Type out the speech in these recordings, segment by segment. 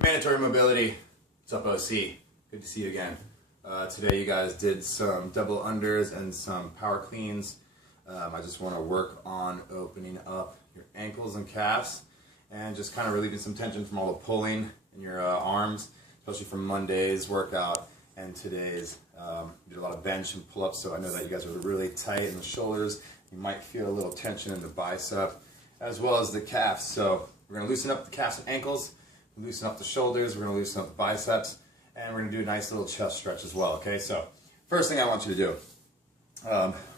Mandatory mobility. What's up, OC? Good to see you again. Today you guys did some double unders and some power cleans. I just want to work on opening up your ankles and calves and just kind of relieving some tension from all the pulling in your arms, especially from Monday's workout and today's. We did a lot of bench and pull-ups, so I know that you guys are really tight in the shoulders. You might feel a little tension in the bicep as well as the calves. So we're going to loosen up the calves and ankles, loosen up the shoulders, we're going to loosen up the biceps, and we're going to do a nice little chest stretch as well, okay? So first thing I want you to do,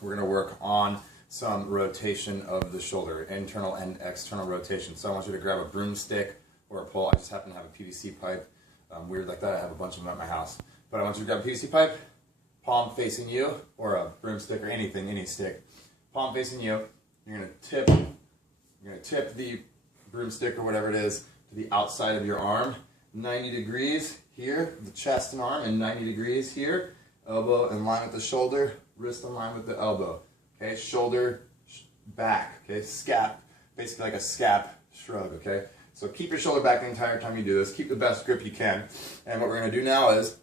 we're going to work on some rotation of the shoulder, internal and external rotation. So I want you to grab a broomstick or a pole. I just happen to have a PVC pipe. Weird like that, I have a bunch of them at my house. But I want you to grab a PVC pipe, palm facing you, or a broomstick or anything, any stick. Palm facing you. You're going to tip the broomstick or whatever it is to the outside of your arm, 90 degrees here, the chest and arm, and 90 degrees here, elbow in line with the shoulder, wrist in line with the elbow, okay, shoulder back, okay, scap, basically like a scap shrug, okay, so keep your shoulder back the entire time you do this, keep the best grip you can, and what we're going to do now is,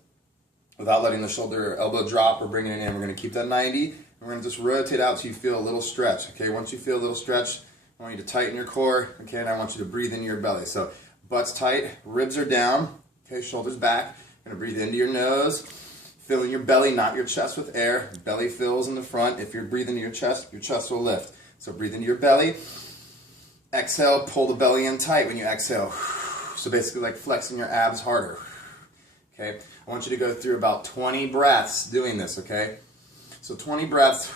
without letting the shoulder or elbow drop or bringing it in, we're going to keep that 90, and we're going to just rotate out so you feel a little stretch, okay, once you feel a little stretch, I want you to tighten your core, okay, and I want you to breathe into your belly. So butt's tight, ribs are down, okay, shoulders back. You're going to breathe into your nose, filling your belly, not your chest with air. Belly fills in the front. If you're breathing into your chest will lift. So breathe into your belly. Exhale, pull the belly in tight when you exhale. So basically like flexing your abs harder. Okay, I want you to go through about 20 breaths doing this, okay? So 20 breaths,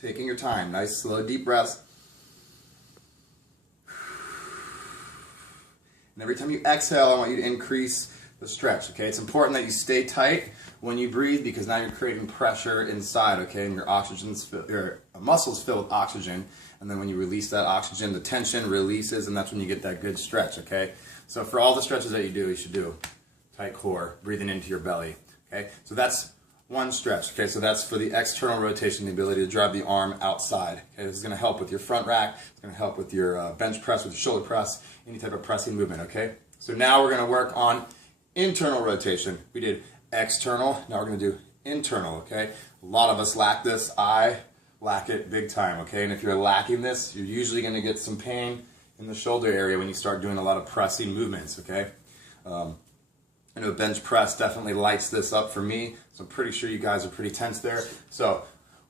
taking your time. Nice, slow, deep breaths. And every time you exhale, I want you to increase the stretch, okay? It's important that you stay tight when you breathe because now you're creating pressure inside, okay? And your muscles fill with oxygen, and then when you release that oxygen, the tension releases, and that's when you get that good stretch, okay? So for all the stretches that you do, you should do tight core, breathing into your belly, okay? So that's one stretch, okay? So that's for the external rotation, the ability to drive the arm outside, okay? This is going to help with your front rack, it's going to help with your bench press, with your shoulder press, any type of pressing movement, okay? So now we're going to work on internal rotation. We did external, now we're going to do internal, okay? A lot of us lack this. I lack it big time, okay? And if you're lacking this, you're usually going to get some pain in the shoulder area when you start doing a lot of pressing movements, okay? I know bench press definitely lights this up for me, so I'm pretty sure you guys are pretty tense there. So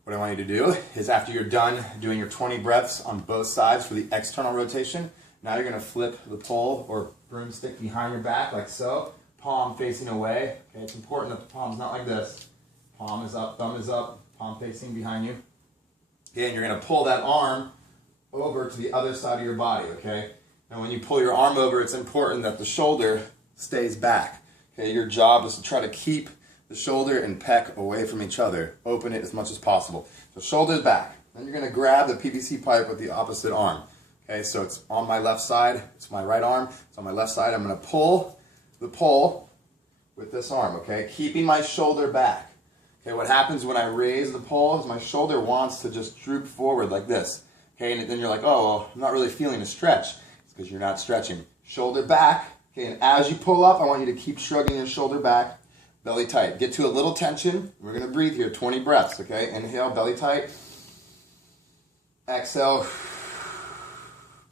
what I want you to do is after you're done doing your 20 breaths on both sides for the external rotation, now you're going to flip the pole or broomstick behind your back like so, palm facing away. Okay, it's important that the palm's not like this. Palm is up, thumb is up, palm facing behind you. Okay, and you're going to pull that arm over to the other side of your body, okay? Now when you pull your arm over, it's important that the shoulder stays back. Okay, your job is to try to keep the shoulder and pec away from each other. Open it as much as possible. So shoulders back. Then you're going to grab the PVC pipe with the opposite arm. Okay, so it's on my left side. It's my right arm. It's on my left side. I'm going to pull the pole with this arm, okay? Keeping my shoulder back. Okay, what happens when I raise the pole is my shoulder wants to just droop forward like this. Okay, and then you're like, oh, well, I'm not really feeling a stretch. It's because you're not stretching. Shoulder back. Okay, and as you pull up, I want you to keep shrugging your shoulder back, belly tight. Get to a little tension. We're going to breathe here, 20 breaths, okay? Inhale, belly tight. Exhale,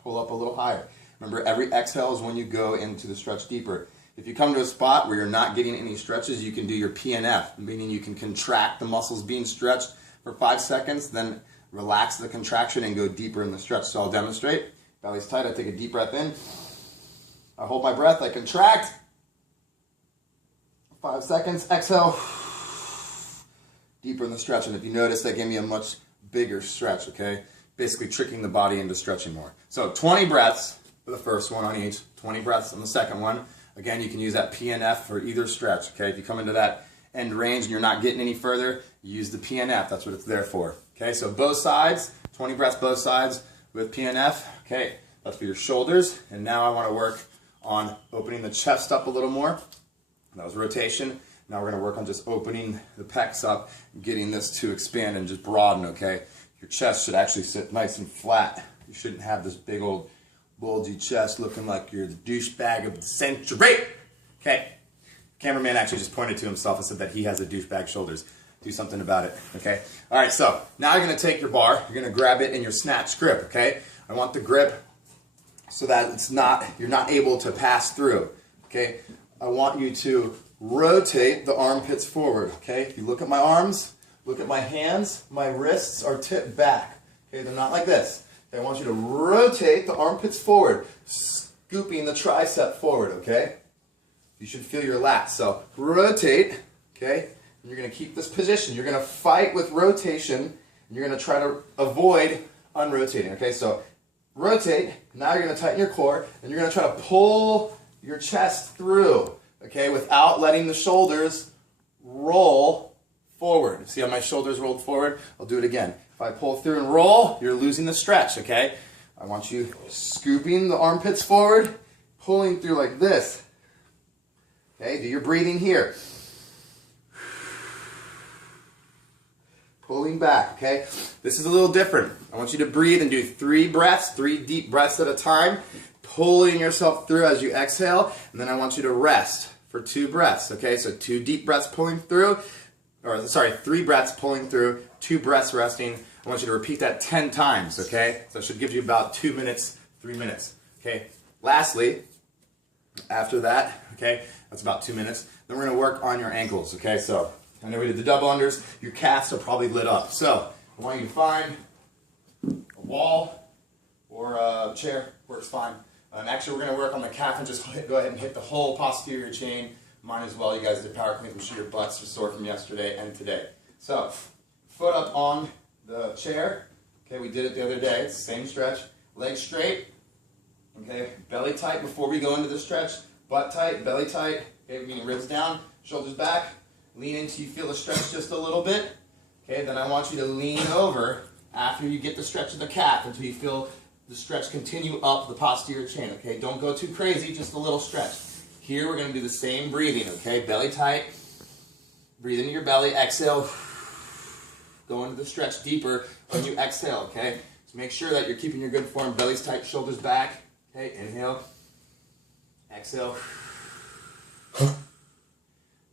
pull up a little higher. Remember, every exhale is when you go into the stretch deeper. If you come to a spot where you're not getting any stretches, you can do your PNF, meaning you can contract the muscles being stretched for 5 seconds, then relax the contraction and go deeper in the stretch. So I'll demonstrate. Belly's tight. I take a deep breath in. I hold my breath, I contract. 5 seconds, exhale. Deeper in the stretch, and if you notice, that gave me a much bigger stretch, okay? Basically tricking the body into stretching more. So 20 breaths for the first one on each, 20 breaths on the second one. Again, you can use that PNF for either stretch, okay? If you come into that end range and you're not getting any further, use the PNF, that's what it's there for. Okay, so both sides, 20 breaths both sides with PNF, okay? That's for your shoulders, and now I want to work on opening the chest up a little more. That was rotation. Now we're going to work on just opening the pecs up, getting this to expand and just broaden, okay? Your chest should actually sit nice and flat. You shouldn't have this big old bulgy chest, looking like you're the douchebag of the century. Okay. Cameraman actually just pointed to himself and said that he has the douchebag shoulders. Do something about it, okay? All right, so now you're gonna take your bar, you're gonna grab it in your snatch grip, okay? I want the grip so that you're not able to pass through, okay? I want you to rotate the armpits forward, okay? If you look at my arms, look at my hands, my wrists are tipped back, okay? They're not like this. Okay, I want you to rotate the armpits forward, scooping the tricep forward, okay? You should feel your lats. So rotate, okay? And you're going to keep this position. You're going to fight with rotation, and you're going to try to avoid unrotating, okay? So rotate. Now you're going to tighten your core, and you're going to try to pull your chest through, okay, without letting the shoulders roll forward. See how my shoulders rolled forward? I'll do it again. If I pull through and roll, you're losing the stretch, okay? I want you scooping the armpits forward, pulling through like this. Okay, do your breathing here. Pulling back, okay? This is a little different. I want you to breathe and do 3 breaths, 3 deep breaths at a time, pulling yourself through as you exhale, and then I want you to rest for 2 breaths, okay? So 2 deep breaths pulling through, or sorry, 3 breaths pulling through, 2 breaths resting. I want you to repeat that 10 times, okay? So it should give you about 2 minutes, 3 minutes, okay? Lastly, after that, okay, that's about 2 minutes. Then we're going to work on your ankles, okay? So I know we did the double unders. Your calves are probably lit up. So I want you to find a wall or a chair. Works fine. Actually, we're going to work on the calf and just go ahead and hit the whole posterior chain. Mine as well. You guys did power cleans. I'm sure your butts are sore from yesterday and today. So foot up on the chair. Okay, we did it the other day. It's the same stretch. Legs straight. Okay, belly tight before we go into the stretch. Butt tight, belly tight. Okay, meaning ribs down, shoulders back. Lean until you feel the stretch just a little bit. Okay, then I want you to lean over after you get the stretch of the calf until you feel the stretch continue up the posterior chain. Okay, don't go too crazy, just a little stretch. Here we're going to do the same breathing. Okay, belly tight. Breathe into your belly. Exhale. Go into the stretch deeper when you exhale. Okay, so make sure that you're keeping your good form. Belly's tight, shoulders back. Okay, inhale. Exhale.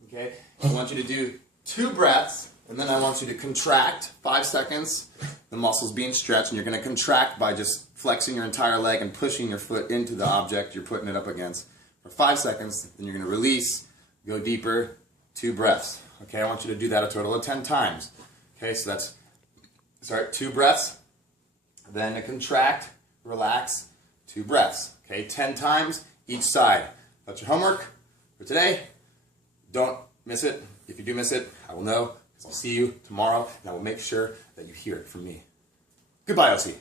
Okay, I want you to do 2 breaths, and then I want you to contract 5 seconds. The muscles being stretched, and you're going to contract by just flexing your entire leg and pushing your foot into the object you're putting it up against for 5 seconds. Then you're going to release, go deeper, 2 breaths. Okay, I want you to do that a total of 10 times. Okay, so that's, 2 breaths, then to contract, relax, 2 breaths. Okay, 10 times each side. That's your homework for today. Don't miss it. If you do miss it, I will know, because I'll see you tomorrow, and I will make sure that you hear it from me. Goodbye, OC.